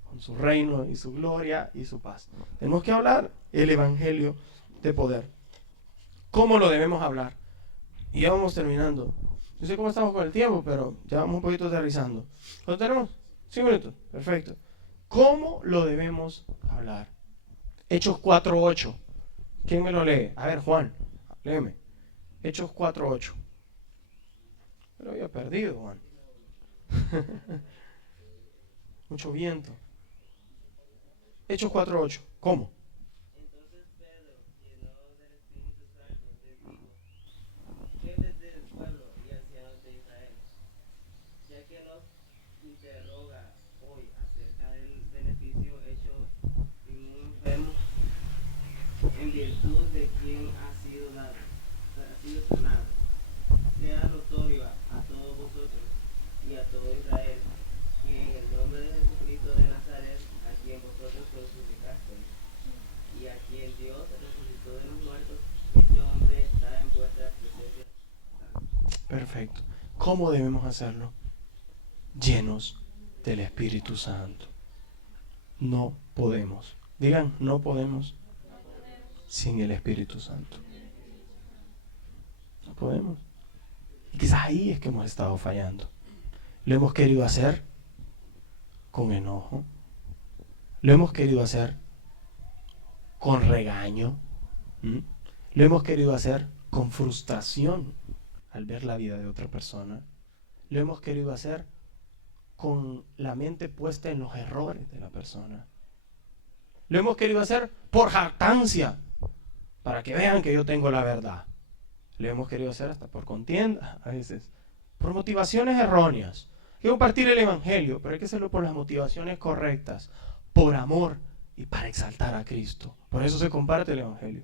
con su reino y su gloria y su paz. Tenemos que hablar el evangelio de poder. ¿Cómo lo debemos hablar? Y ya vamos terminando. No sé cómo estamos con el tiempo, pero ya vamos un poquito aterrizando. ¿Cuánto tenemos? 5 minutos. Perfecto. ¿Cómo lo debemos hablar? Hechos 4:8. ¿Quién me lo lee? A ver, Juan, léeme. Hechos 4:8. Me lo había perdido, Juan. Mucho viento. Hechos 4:8. ¿Cómo? Entonces Pedro, lleno del Espíritu Santo, dijo: jefes del pueblo y ancianos de Israel, ya que nos interroga hoy acerca del beneficio hecho en un enfermo, en virtud de quien ha sido sanado, sea notorio a todos vosotros y a todo Israel, que en el nombre de Jesucristo de Nazaret, a quien vosotros crucificasteis, y a quien Dios resucitó de los muertos, este hombre está en vuestra presencia. Perfecto. ¿Cómo debemos hacerlo? Llenos del Espíritu Santo. No podemos. Digan, no podemos sin el Espíritu Santo. No podemos. Y quizás ahí es que hemos estado fallando. Lo hemos querido hacer con enojo. Lo hemos querido hacer con regaño. Lo hemos querido hacer con frustración al ver la vida de otra persona. Lo hemos querido hacer con la mente puesta en los errores de la persona. Lo hemos querido hacer por jactancia, para que vean que yo tengo la verdad. Lo hemos querido hacer hasta por contienda, a veces, por motivaciones erróneas. Hay que compartir el evangelio, pero hay que hacerlo por las motivaciones correctas, por amor y para exaltar a Cristo. Por eso se comparte el evangelio,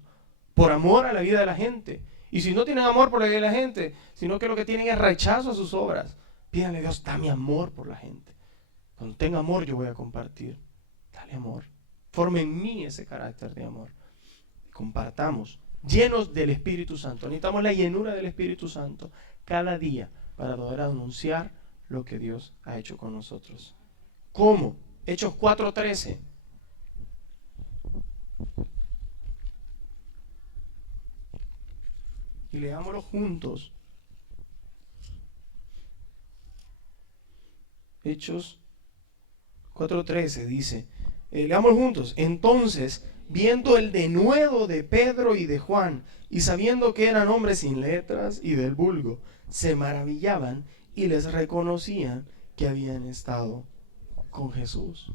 por amor a la vida de la gente. Y si no tienen amor por la vida de la gente, sino que lo que tienen es rechazo a sus obras, pídanle a Dios, dame amor por la gente. Cuando tenga amor yo voy a compartir. Dale amor. Forme en mí ese carácter de amor. Compartamos, llenos del Espíritu Santo. Necesitamos la llenura del Espíritu Santo cada día para poder anunciar lo que Dios ha hecho con nosotros. ¿Cómo? Hechos 4:13. Y leámoslo juntos. Hechos 4:13 dice, leámoslo juntos. Entonces, viendo el denuedo de Pedro y de Juan, y sabiendo que eran hombres sin letras y del vulgo, se maravillaban y les reconocían que habían estado con Jesús.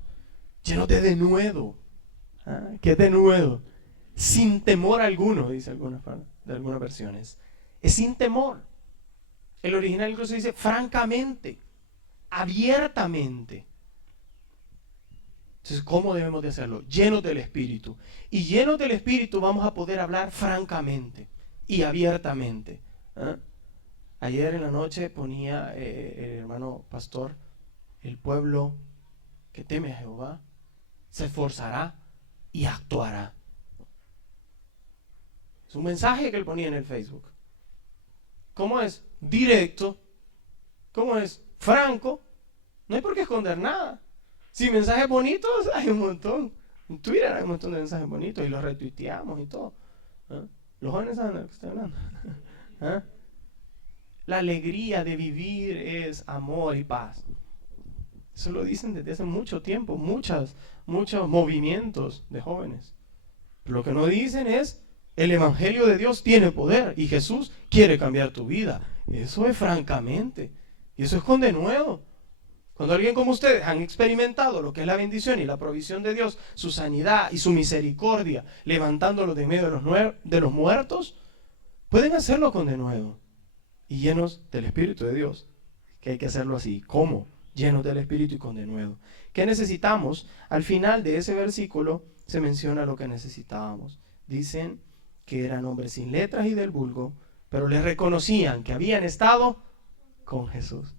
Llenos de denuedo. ¿Qué es denuedo? Sin temor alguno, dice de algunas versiones. Es sin temor. El original incluso dice francamente, abiertamente. Entonces, ¿cómo debemos de hacerlo? Llenos del Espíritu. Y llenos del Espíritu vamos a poder hablar francamente y abiertamente. Ayer en la noche ponía el hermano pastor El pueblo que teme a Jehová se esforzará y actuará. Es un mensaje que él ponía en el Facebook. ¿Cómo es? Directo. ¿Cómo es? Franco. No hay por qué esconder nada. Si mensajes bonitos, hay un montón. En Twitter hay un montón de mensajes bonitos y los retuiteamos y todo. ¿Ah? Los jóvenes saben de lo que estoy hablando. ¿Ah? La alegría de vivir es amor y paz. Eso lo dicen desde hace mucho tiempo, muchos movimientos de jóvenes. Pero lo que no dicen es, el Evangelio de Dios tiene poder y Jesús quiere cambiar tu vida. Eso es francamente. Y eso es con denuedo. Cuando alguien como ustedes han experimentado lo que es la bendición y la provisión de Dios, su sanidad y su misericordia, levantándolo de medio de los muertos, pueden hacerlo con denuedo y llenos del Espíritu de Dios. Que hay que hacerlo así. ¿Cómo? Llenos del Espíritu y con denuedo. ¿Qué necesitamos? Al final de ese versículo se menciona lo que necesitábamos. Dicen que eran hombres sin letras y del vulgo, pero les reconocían que habían estado con Jesús.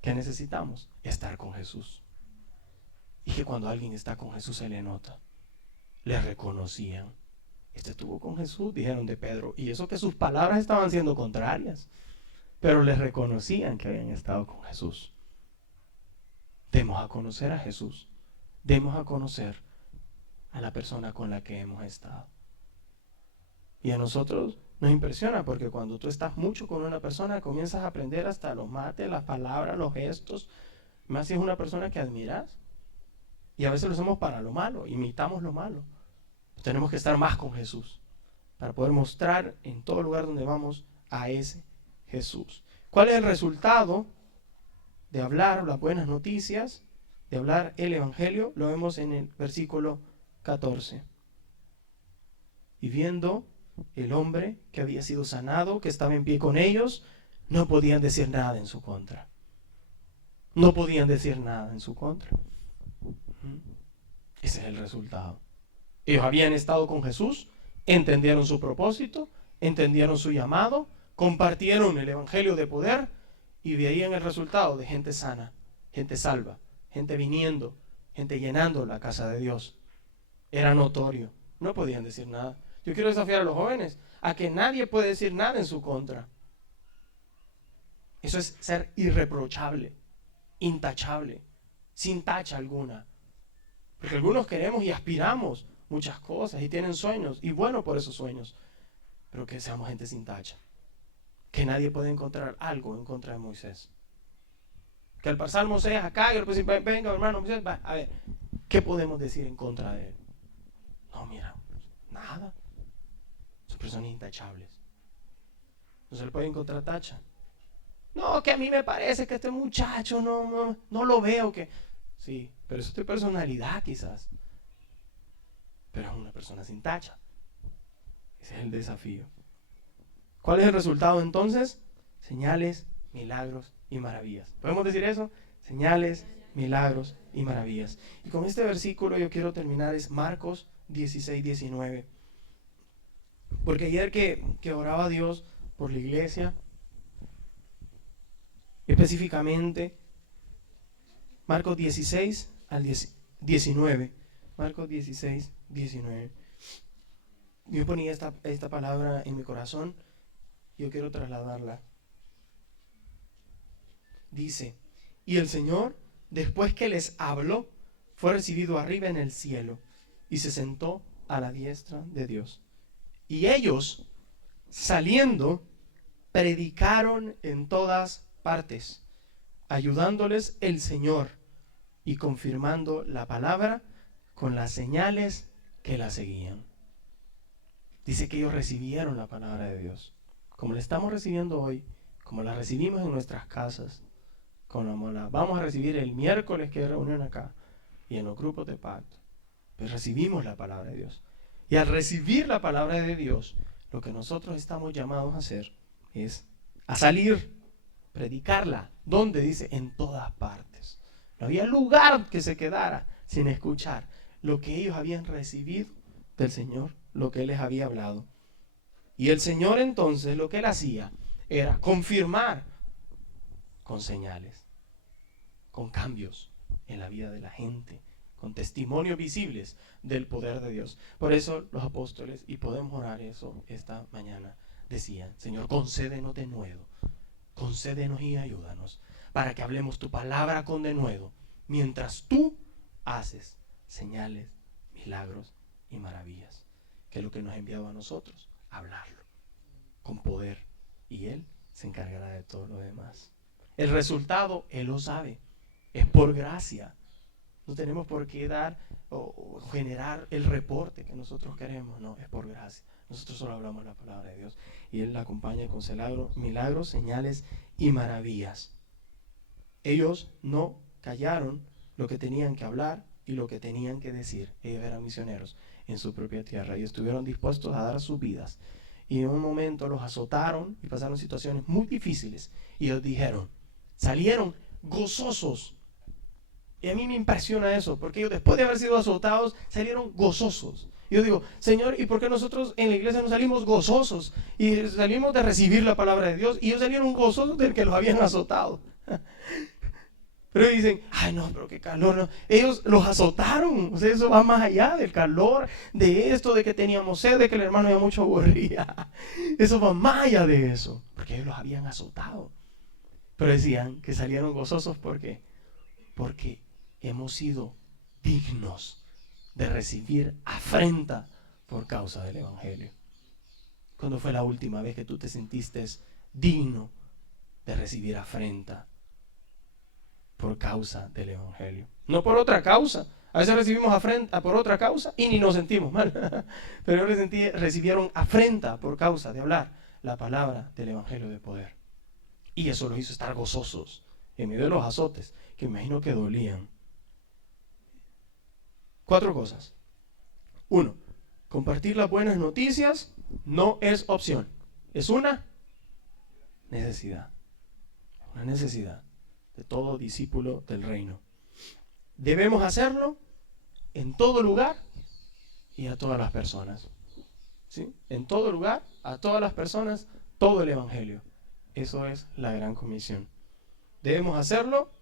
¿Qué necesitamos? Estar con Jesús. Y que cuando alguien está con Jesús se le nota. Le reconocían. Este estuvo con Jesús, dijeron de Pedro. Y eso que sus palabras estaban siendo contrarias. Pero les reconocían que habían estado con Jesús. Demos a conocer a Jesús. Demos a conocer a la persona con la que hemos estado. Y a nosotros nos impresiona porque cuando tú estás mucho con una persona comienzas a aprender hasta los mates, las palabras, los gestos, más si es una persona que admiras. Y a veces lo hacemos para lo malo, imitamos lo malo. Tenemos que estar más con Jesús para poder mostrar en todo lugar donde vamos a ese Jesús. ¿Cuál es el resultado de hablar las buenas noticias, de hablar el Evangelio? Lo vemos en el versículo 14. Y viendo el hombre que había sido sanado, que estaba en pie con ellos, no podían decir nada en su contra. No podían decir nada en su contra. Ese es el resultado. Ellos habían estado con Jesús, entendieron su propósito, entendieron su llamado, compartieron el Evangelio de poder y veían el resultado de gente sana, gente salva, gente viniendo, gente llenando la casa de Dios. Era notorio, no podían decir nada. Yo quiero desafiar a los jóvenes a que nadie puede decir nada en su contra. Eso es ser irreprochable, intachable, sin tacha alguna. Porque algunos queremos y aspiramos muchas cosas y tienen sueños, y bueno por esos sueños, pero que seamos gente sin tacha. Que nadie puede encontrar algo en contra de Moisés. Que al pasar Moisés acá, y después decir, venga hermano Moisés, va, a ver, ¿qué podemos decir en contra de él? No, mira, nada. Son personas intachables. No se le puede encontrar tacha. No, que a mí me parece que este muchacho no lo veo que... Sí, pero eso es tu personalidad quizás. Pero es una persona sin tacha. Ese es el desafío. ¿Cuál es el resultado entonces? Señales, milagros y maravillas. ¿Podemos decir eso? Señales, milagros y maravillas. Y con este versículo yo quiero terminar, es Marcos 16, 19. Porque ayer que oraba a Dios por la iglesia, específicamente Marcos 16 al 19. Marcos 16, 19. Yo ponía esta palabra en mi corazón. Yo quiero trasladarla. Dice, y el Señor, después que les habló, fue recibido arriba en el cielo y se sentó a la diestra de Dios. Y ellos, saliendo, predicaron en todas partes, ayudándoles el Señor y confirmando la palabra con las señales que la seguían. Dice que ellos recibieron la palabra de Dios, como la estamos recibiendo hoy, como la recibimos en nuestras casas, como la vamos a recibir el miércoles que hay reunión acá y en los grupos de pacto. Pues recibimos la palabra de Dios. Y al recibir la palabra de Dios, lo que nosotros estamos llamados a hacer es a salir, predicarla. ¿Dónde? Dice, en todas partes. No había lugar que se quedara sin escuchar lo que ellos habían recibido del Señor, lo que Él les había hablado. Y el Señor entonces lo que Él hacía era confirmar con señales. con cambios en la vida de la gente, con testimonios visibles del poder de Dios. Por eso los apóstoles, y podemos orar eso esta mañana, decían: Señor, concédenos denuedo, concédenos y ayúdanos, para que hablemos tu palabra con denuedo, mientras tú haces señales, milagros y maravillas, que es lo que nos ha enviado a nosotros, hablarlo con poder, y Él se encargará de todo lo demás. El resultado, Él lo sabe, es por gracia. No tenemos por qué dar o generar el reporte que nosotros queremos, no, es por gracia. Nosotros solo hablamos la palabra de Dios y Él la acompaña con milagros, señales y maravillas. Ellos no callaron lo que tenían que hablar y lo que tenían que decir. Ellos eran misioneros en su propia tierra y estuvieron dispuestos a dar sus vidas. Y en un momento los azotaron y pasaron situaciones muy difíciles. Y ellos dijeron, salieron gozosos. Y a mí me impresiona eso, porque ellos, después de haber sido azotados, salieron gozosos. Y yo digo, Señor, ¿y por qué nosotros en la iglesia no salimos gozosos? Y salimos de recibir la palabra de Dios, y ellos salieron gozosos del que los habían azotado. Pero dicen, ay no, pero qué calor, no. Ellos los azotaron, o sea, eso va más allá del calor, de esto, de que teníamos sed, de que el hermano ya mucho aburría. Eso va más allá de eso, porque ellos los habían azotado. Pero decían que salieron gozosos porque hemos sido dignos de recibir afrenta por causa del Evangelio. ¿Cuándo fue la última vez que tú te sentiste digno de recibir afrenta por causa del Evangelio? No por otra causa. A veces recibimos afrenta por otra causa y ni nos sentimos mal. Pero recibieron afrenta por causa de hablar la palabra del Evangelio de poder. Y eso los hizo estar gozosos en medio de los azotes, que imagino que dolían. 4 cosas. 1. Compartir las buenas noticias no es opción. Es una necesidad. Una necesidad de todo discípulo del reino. Debemos hacerlo en todo lugar y a todas las personas. ¿Sí? En todo lugar, a todas las personas, todo el Evangelio. Eso es la gran comisión. Debemos hacerlo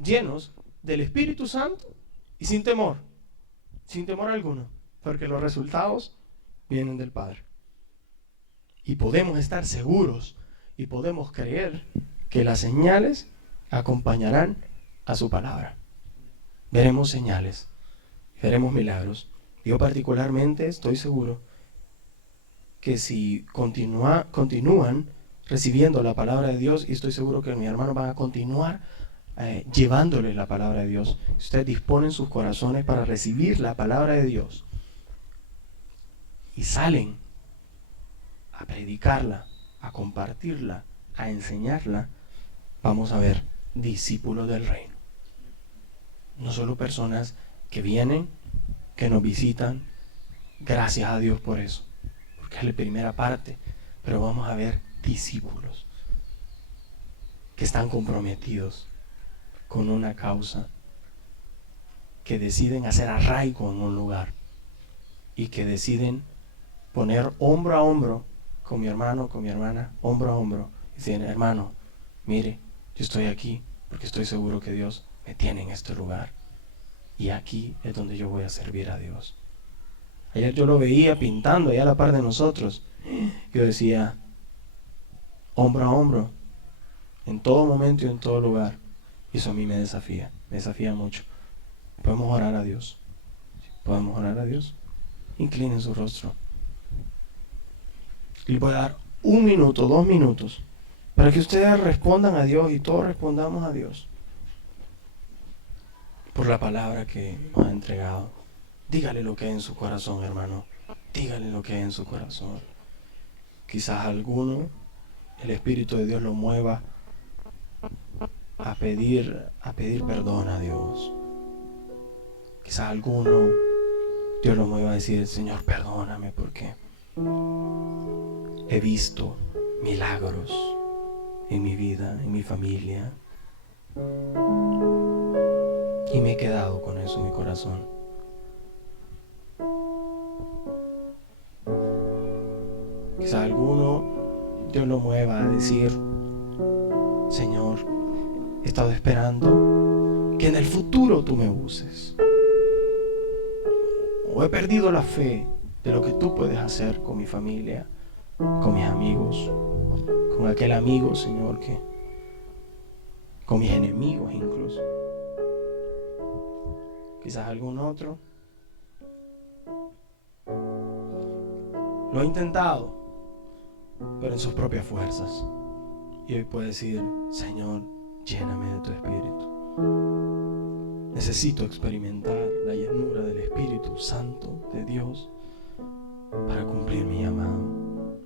llenos del Espíritu Santo y sin temor alguno, porque los resultados vienen del Padre. Y podemos estar seguros y podemos creer que las señales acompañarán a su palabra. Veremos señales, veremos milagros. Yo particularmente estoy seguro que si continúan recibiendo la palabra de Dios, y estoy seguro que mis hermanos van a continuar llevándoles la palabra de Dios. Si ustedes disponen sus corazones para recibir la palabra de Dios y salen a predicarla, a compartirla, a enseñarla, vamos a ver discípulos del reino. No solo personas que vienen, que nos visitan, gracias a Dios por eso, porque es la primera parte, pero vamos a ver discípulos que están comprometidos con una causa, que deciden hacer arraigo en un lugar y que deciden poner hombro a hombro con mi hermano, con mi hermana, hombro a hombro, y dicen, hermano, mire, yo estoy aquí porque estoy seguro que Dios me tiene en este lugar y aquí es donde yo voy a servir a Dios. Ayer yo lo veía pintando allá a la par de nosotros. Yo decía, hombro a hombro, en todo momento y en todo lugar. Y eso a mí me desafía mucho. Podemos orar a Dios. ¿Podemos orar a Dios? Inclinen su rostro. Les voy a dar 1 minuto, 2 minutos, para que ustedes respondan a Dios y todos respondamos a Dios por la palabra que nos ha entregado. Dígale lo que hay en su corazón, hermano. Dígale lo que hay en su corazón. Quizás alguno, el Espíritu de Dios lo mueva a pedir perdón a Dios. Quizás alguno, Dios lo mueva a decir, Señor, perdóname porque he visto milagros en mi vida, en mi familia, y me he quedado con eso en mi corazón. Quizás alguno, Dios lo mueva a decir, Señor, he estado esperando que en el futuro tú me uses. O he perdido la fe de lo que tú puedes hacer con mi familia, con mis amigos, con aquel amigo, Señor, con mis enemigos incluso. Quizás algún otro lo ha intentado, pero en sus propias fuerzas. Y hoy puede decir: Señor, lléname de tu Espíritu. Necesito experimentar la llenura del Espíritu Santo de Dios para cumplir mi llamado.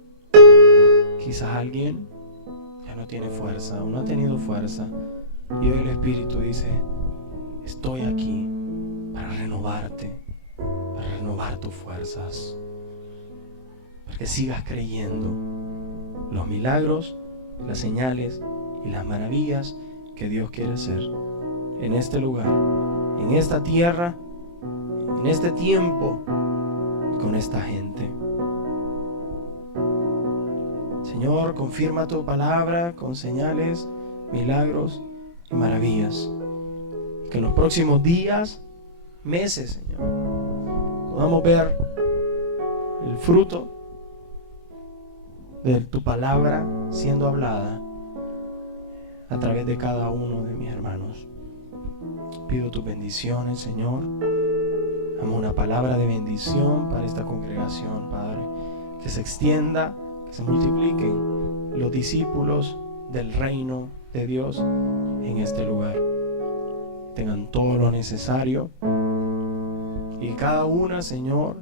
Quizás alguien ya no tiene fuerza o no ha tenido fuerza, y hoy el Espíritu dice: estoy aquí para renovarte, para renovar tus fuerzas, para que sigas creyendo los milagros, las señales y las maravillas que Dios quiere hacer en este lugar, en esta tierra, en este tiempo, con esta gente. Señor, confirma tu palabra con señales, milagros y maravillas. Que en los próximos días, meses, Señor, podamos ver el fruto de tu palabra siendo hablada a través de cada uno de mis hermanos. Pido tus bendiciones, Señor. Dame una palabra de bendición para esta congregación, Padre. Que se extienda, que se multipliquen los discípulos del reino de Dios en este lugar. Tengan todo lo necesario y cada una, Señor,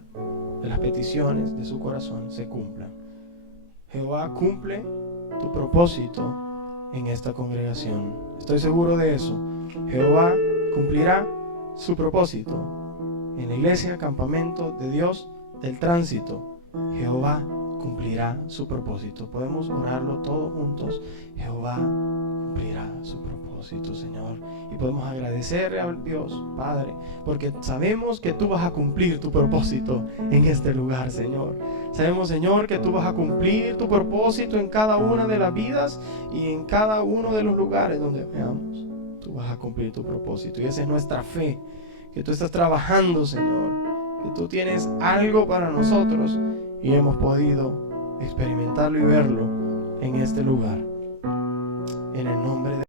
de las peticiones de su corazón se cumplan. Jehová, cumple tu propósito en esta congregación. Estoy seguro de eso. Jehová cumplirá su propósito en la iglesia, campamento de Dios del tránsito. Jehová cumplirá su propósito. Podemos orarlo todos juntos. Jehová cumplirá su propósito, Señor. Y podemos agradecerle a Dios, Padre, porque sabemos que tú vas a cumplir tu propósito en este lugar, Señor. Sabemos, Señor, que tú vas a cumplir tu propósito en cada una de las vidas y en cada uno de los lugares donde veamos. Tú vas a cumplir tu propósito. Y esa es nuestra fe, que tú estás trabajando, Señor, que tú tienes algo para nosotros y hemos podido experimentarlo y verlo en este lugar. En el nombre de